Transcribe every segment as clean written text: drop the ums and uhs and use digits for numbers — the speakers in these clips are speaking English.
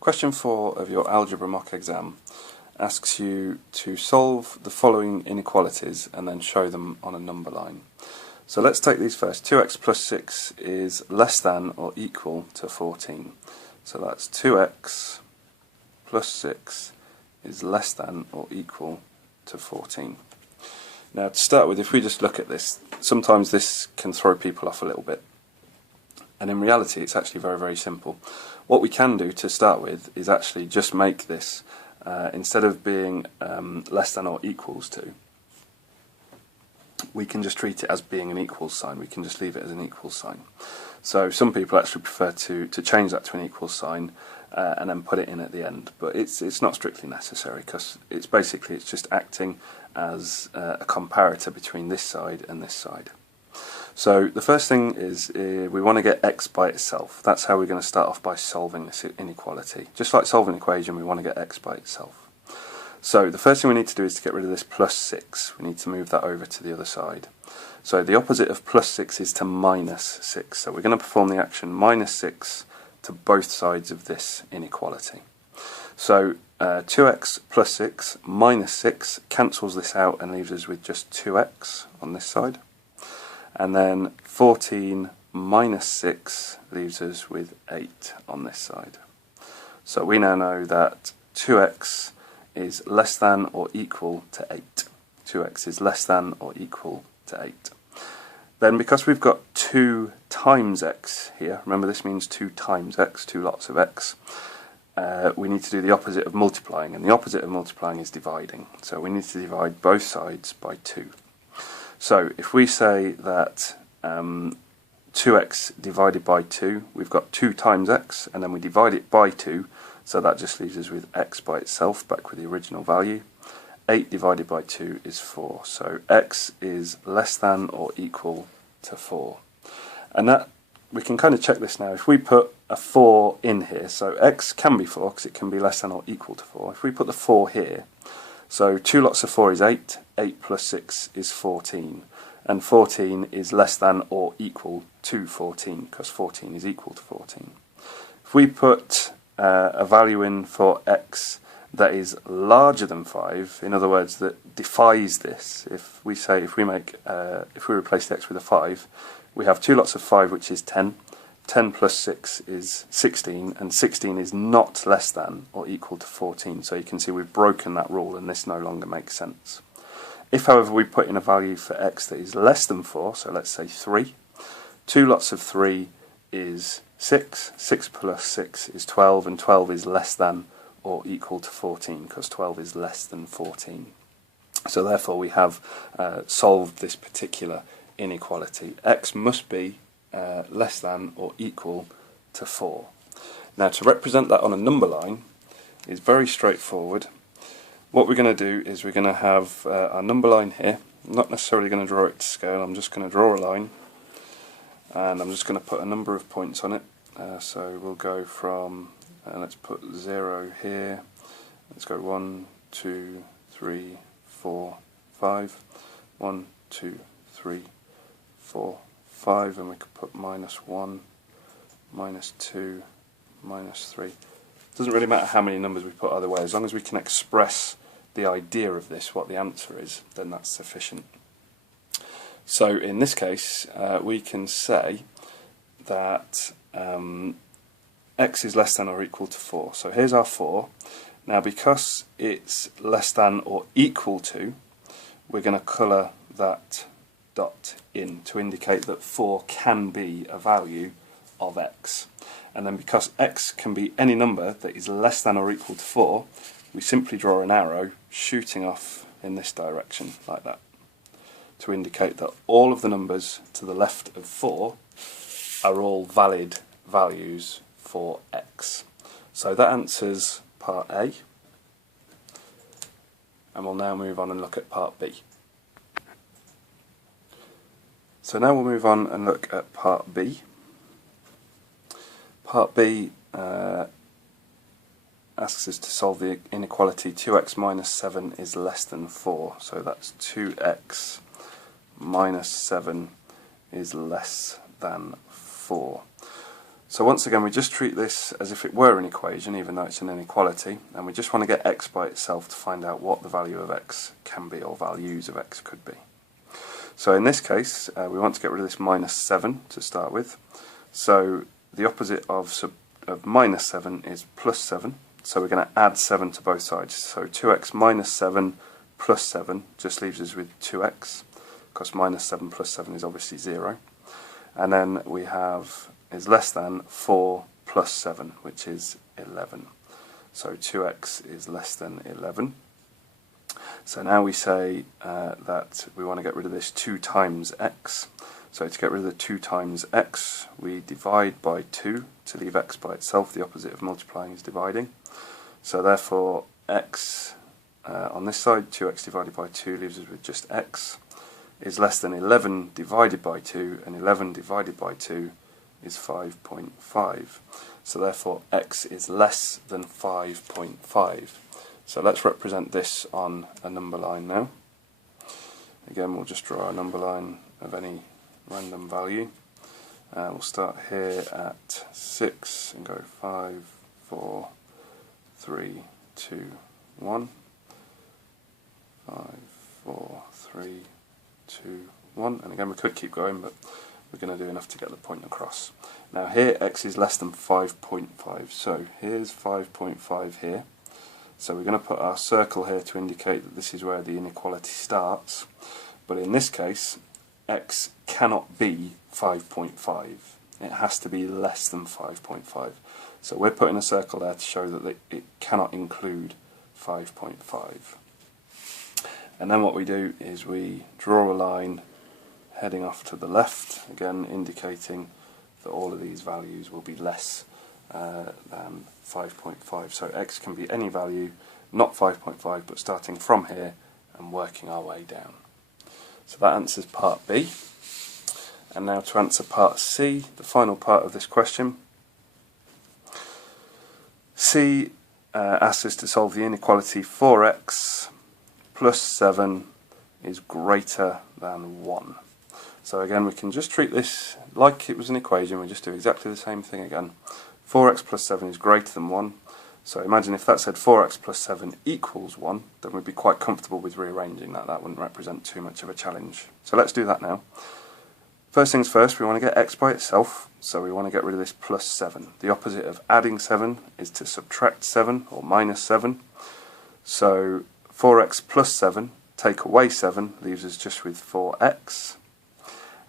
Question 4 of your algebra mock exam asks you to solve the following inequalities and then show them on a number line. So let's take these first. 2x plus 6 is less than or equal to 14. So that's 2x plus 6 is less than or equal to 14. Now to start with, if we just look at this, sometimes this can throw people off a little bit. And in reality it's actually very, very simple. What we can do to start with is actually just make this, instead of being less than or equals to, we can just treat it as being an equals sign. We can just leave it as an equals sign. So some people actually prefer to change that to an equals sign and then put it in at the end, but it's not strictly necessary, because it's just acting as a comparator between this side and this side. So the first thing is we want to get x by itself. That's how we're going to start off by solving this inequality. Just like solving an equation, we want to get x by itself. So the first thing we need to do is to get rid of this plus 6. We need to move that over to the other side. So the opposite of plus 6 is to minus 6. So we're going to perform the action minus 6 to both sides of this inequality. So 2x plus 6 minus 6 cancels this out and leaves us with just 2x on this side. And then 14 minus 6 leaves us with 8 on this side. So we now know that 2x is less than or equal to 8. 2x is less than or equal to 8. Then because we've got 2 times x here, remember this means 2 times x, 2 lots of x, we need to do the opposite of multiplying, and the opposite of multiplying is dividing. So we need to divide both sides by 2. So if we say that 2x divided by 2, we've got 2 times x, and then we divide it by 2, so that just leaves us with x by itself, back with the original value. 8 divided by 2 is 4, so x is less than or equal to 4. And that, we can kind of check this now. If we put a 4 in here, so x can be 4 because it can be less than or equal to 4. If we put the 4 here, so 2 lots of 4 is 8, 8 plus 6 is 14, and 14 is less than or equal to 14, because 14 is equal to 14. If we put a value in for x that is larger than 5, in other words, that defies this, if we replace the x with a 5, we have 2 lots of 5, which is 10, 10 plus 6 is 16, and 16 is not less than or equal to 14. So you can see we've broken that rule and this no longer makes sense. If, however, we put in a value for x that is less than 4, so let's say 3, 2 lots of 3 is 6, 6 plus 6 is 12, and 12 is less than or equal to 14, because 12 is less than 14. So therefore we have solved this particular inequality. X must be less than or equal to 4. Now to represent that on a number line is very straightforward. What we're going to do is we're going to have our number line here. I'm not necessarily going to draw it to scale, I'm just going to draw a line and I'm just going to put a number of points on it. So we'll go from, let's put 0 here, let's go 1, 2, 3, 4, 5, 1, 2, 3, 4, 5, and we could put -1, -2, -3. It doesn't really matter how many numbers we put either way, as long as we can express the idea of this, what the answer is, then that's sufficient. So in this case we can say that x is less than or equal to 4. So here's our 4. Now because it's less than or equal to, we're going to colour that dot in to indicate that 4 can be a value of x. And then because x can be any number that is less than or equal to 4, we simply draw an arrow shooting off in this direction, like that, to indicate that all of the numbers to the left of 4 are all valid values for x. So that answers part A, and we'll now move on and look at part B. So now we'll move on and look at part B. Part B asks us to solve the inequality 2x minus 7 is less than 4. So that's 2x minus 7 is less than 4. So once again, we just treat this as if it were an equation, even though it's an inequality, and we just want to get x by itself to find out what the value of x can be, or values of x could be. So in this case, we want to get rid of this minus 7 to start with. So the opposite of minus 7 is plus 7. So we're going to add 7 to both sides. So 2x minus 7 plus 7 just leaves us with 2x, because minus 7 plus 7 is obviously 0. And then we have is less than 4 plus 7, which is 11. So 2x is less than 11. So now we say that we want to get rid of this 2 times x. So to get rid of the 2 times x, we divide by 2 to leave x by itself. The opposite of multiplying is dividing. So therefore x on this side, 2x divided by 2 leaves us with just x, is less than 11 divided by 2, and 11 divided by 2 is 5.5. So therefore x is less than 5.5. So let's represent this on a number line now. Again, we'll just draw a number line of any random value. We'll start here at 6 and go 5, 4, 3, 2, 1. 5, 4, 3, 2, 1. And again, we could keep going, but we're going to do enough to get the point across. Now here x is less than 5.5, so here's 5.5 here. So we're going to put our circle here to indicate that this is where the inequality starts. But in this case, x cannot be 5.5. It has to be less than 5.5. So we're putting a circle there to show that it cannot include 5.5. And then what we do is we draw a line heading off to the left, again indicating that all of these values will be less than 5.5. So x can be any value, not 5.5, but starting from here and working our way down. So that answers part B. And now to answer part C, the final part of this question. C asks us to solve the inequality 4x plus 7 is greater than 1. So again, we can just treat this like it was an equation. We just do exactly the same thing again. 4x plus 7 is greater than 1. So imagine if that said 4x plus 7 equals 1, then we'd be quite comfortable with rearranging that. That wouldn't represent too much of a challenge. So let's do that now. First things first, we want to get x by itself, so we want to get rid of this plus 7. The opposite of adding 7 is to subtract 7, or minus 7. So 4x plus 7, take away 7, leaves us just with 4x.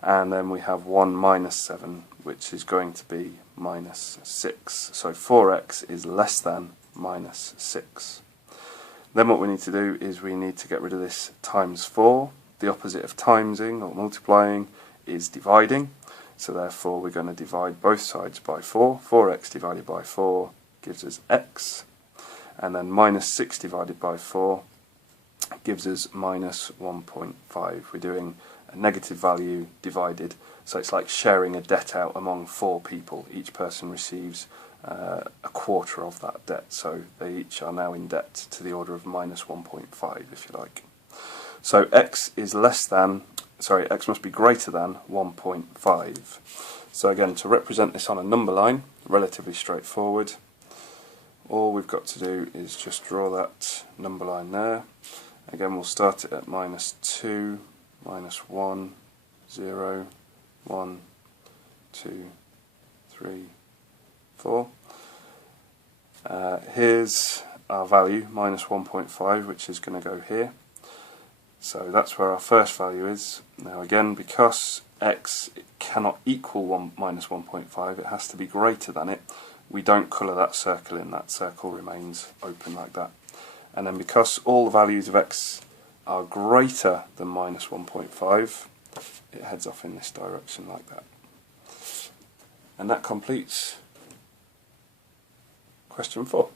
And then we have 1 minus 7, which is going to be minus 6. So 4x is less than minus 6. Then what we need to do is we need to get rid of this times 4. The opposite of timesing or multiplying is dividing. So therefore we're going to divide both sides by 4. 4x divided by 4 gives us x. And then minus 6 divided by 4 gives us minus 1.5. We're doing a negative value divided, so it's like sharing a debt out among 4 people. Each person receives a quarter of that debt, so they each are now in debt to the order of minus 1.5, if you like. So x is less than, sorry, x must be greater than 1.5. So again, to represent this on a number line, relatively straightforward. All we've got to do is just draw that number line there. Again, we'll start it at minus 2, minus 1, 0, 1, 2, 3, 4. Here's our value, minus 1.5, which is going to go here. So that's where our first value is. Now again, because x cannot equal minus 1.5, it has to be greater than it. We don't colour that circle in, that circle remains open like that. And then because all the values of x are greater than minus 1.5, it heads off in this direction like that. And that completes question 4.